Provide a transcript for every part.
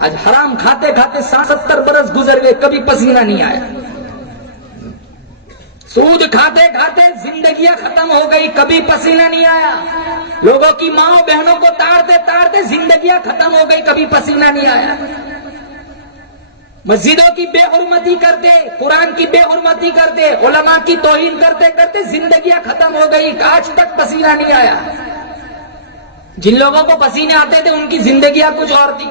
آج حرام کھاتے کھاتے 70 برس گزر گئے، کبھی پسینہ نہیں آیا۔ سود کھاتے کھاتے زندگیاں ختم ہو گئی، کبھی پسینہ نہیں آیا۔ لوگوں کی ماں بہنوں کو تاڑتے تاڑتے زندگیاں ختم ہو گئی، کبھی پسینہ نہیں آیا۔ مسجدوں کی بے حرمتی کرتے، قرآن کی بے حرمتی کرتے، علماء کی توہین کرتے کرتے زندگیاں ختم ہو گئی، آج تک پسینہ نہیں آیا۔ جن لوگوں کو پسینے آتے تھے ان کی زندگیاں کچھ اور تھی۔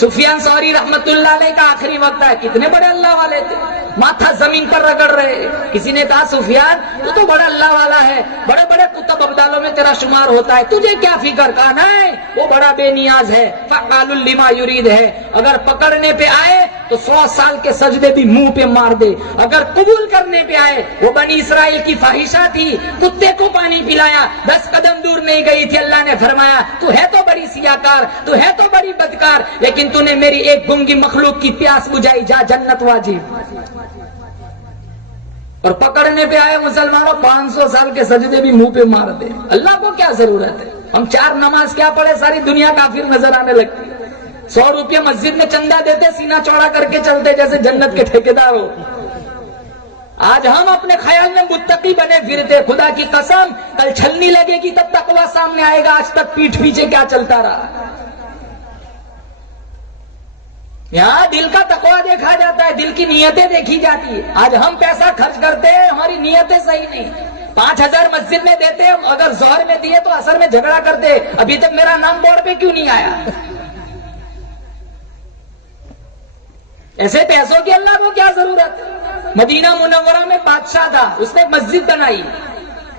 سفیان ثوری رحمت اللہ علیہ کا آخری وقت ہے، کتنے بڑے اللہ والے تھے، ماتھا زمین پر رگڑ رہے۔ کسی نے کہا سفیان تو بڑا اللہ والا ہے، بڑے بڑے کتب ابدالوں میں تیرا شمار ہوتا ہے، تجھے کیا فکر؟ کہا نہیں، وہ بڑا بے نیاز ہے، فعال لما یرید ہے، اگر پکڑنے پہ آئے تو 100 سال کے سجدے بھی منہ پہ مار دے، اگر قبول کرنے پہ آئے وہ بنی اسرائیل کی فاحشہ تھی، کتے کو پانی پلایا، 10 قدم دور نہیں گئی تھی، اللہ نے فرمایا تو ہے تو بڑی سیاکار، تو ہے تو بڑی بدکار، لیکن تو نے میری ایک گنگی مخلوق کی پیاس بجھائی، جا جنت واجب۔ اور پکڑنے پہ آئے مسلمانوں 500 سال کے سجدے بھی منہ پہ مار دے۔ اللہ کو کیا ضرورت ہے؟ ہم 4 نماز کیا پڑھے، ساری دنیا کافر نظر آنے لگتی۔ 100 روپیہ مسجد میں چندہ دیتے، سینہ چوڑا کر کے چلتے جیسے جنت کے ٹھیکیدار ہو۔ آج ہم اپنے خیال میں متقی بنے پھرتے، خدا کی قسم کل چھلنی لگے گی تب تقویٰ سامنے آئے گا، آج تک پیٹھ پیچھے کیا چلتا رہا۔ یہاں دل کا تقویٰ دیکھا جاتا ہے، دل کی نیتیں دیکھی جاتی ہے۔ آج ہم پیسہ خرچ کرتے ہیں، ہماری نیتیں صحیح نہیں۔ 5000 مسجد میں دیتے، اگر ظہر میں دیے تو عصر میں جھگڑا کرتے، ابھی تک میرا نام بورڈ پہ کیوں نہیں آیا؟ ایسے پیسوں کی اللہ کو کیا ضرورت ہے؟ مدینہ منورہ میں بادشاہ تھا، اس نے ایک مسجد بنائی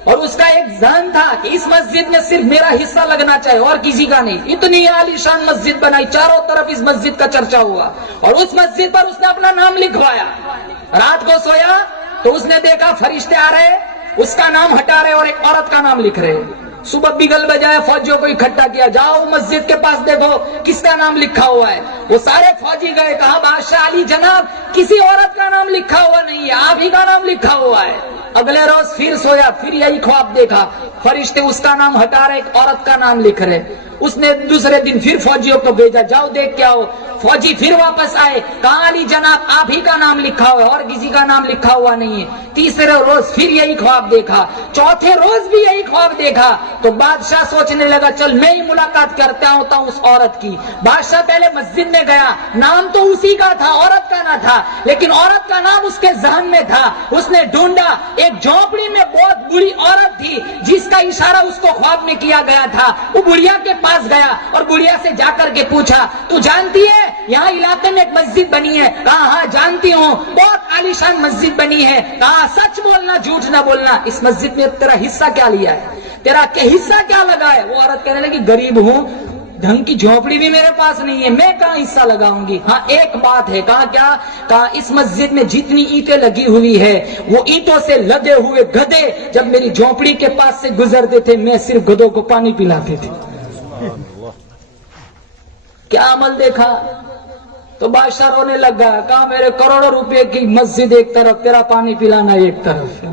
اور اس کا ایک ذہن تھا کہ اس مسجد میں صرف میرا حصہ لگنا چاہیے اور کسی کا نہیں۔ اتنی عالی شان مسجد بنائی، چاروں طرف اس مسجد کا چرچا ہوا اور اس مسجد پر اس نے اپنا نام لکھوایا۔ رات کو سویا تو اس نے دیکھا فرشتے آ رہے، اس کا نام ہٹا رہے اور ایک عورت کا نام لکھ رہے۔ صبح بگل بجائے فوجیوں کو اکٹھا کیا، جاؤ مسجد کے پاس دیکھو کس کا نام لکھا ہوا ہے۔ وہ سارے فوجی گئے، کہا بادشاہ علی جناب کسی عورت کا نام لکھا ہوا نہیں ہے، آپ ہی کا نام لکھا ہوا ہے۔ اگلے روز پھر سویا، پھر یہی خواب دیکھا، فرشتے اس کا نام ہٹا رہے، ایک عورت کا نام لکھ رہے۔ اس نے دوسرے دن پھر فوجیوں کو بھیجا، جاؤ دیکھ کے آؤ۔ فوجی پھر واپس آئے، کہا علی جناب آپ ہی کا نام لکھا ہوا ہے اور کسی کا نام لکھا ہوا نہیں ہے۔ تیسرے روز پھر یہی خواب دیکھا، چوتھے روز بھی یہی خواب دیکھا تو بادشاہ سوچنے لگا چل میں ہی ملاقات کرتا ہوں اس عورت کی۔ بادشاہ پہلے مسجد میں گیا، نام تو اسی کا تھا، عورت کا نہ تھا، لیکن عورت کا نام اس کے ذہن میں تھا۔ اس نے ڈھونڈا، ایک جھونپڑی میں بہت بری عورت تھی جس کا اشارہ اس کو خواب میں کیا گیا تھا۔ وہ بڑھیا کے پاس گیا اور بڑھیا سے جا کر کے پوچھا تو جانتی ہے یہاں علاقے میں ایک مسجد بنی ہے؟ کہا ہاں جانتی ہوں، بہت عالیشان مسجد بنی ہے۔ کہا سچ بولنا جھوٹ نہ بولنا، اس مسجد میں تیرا حصہ کیا لیا ہے، تیرا حصہ کیا لگا ہے؟ وہ عورت کہنے لگی غریب ہوں، ڈھنگ کی جھونپڑی بھی میرے پاس نہیں ہے، میں کہاں حصہ لگاؤں گی؟ ہاں ایک بات ہے۔ کہا کیا؟ کہا اس مسجد میں جتنی اینٹیں لگی ہوئی ہے وہ اینٹوں سے لدے ہوئے گدھے جب میری جھونپڑی کے پاس سے گزرتے تھے میں صرف گدھوں کو پانی پلاتے تھے۔ کیا عمل دیکھا؟ تو بادشاہ رونے لگا، کہا میرے کروڑوں روپے کی مسجد ایک طرف، تیرا پانی پلانا ایک طرف۔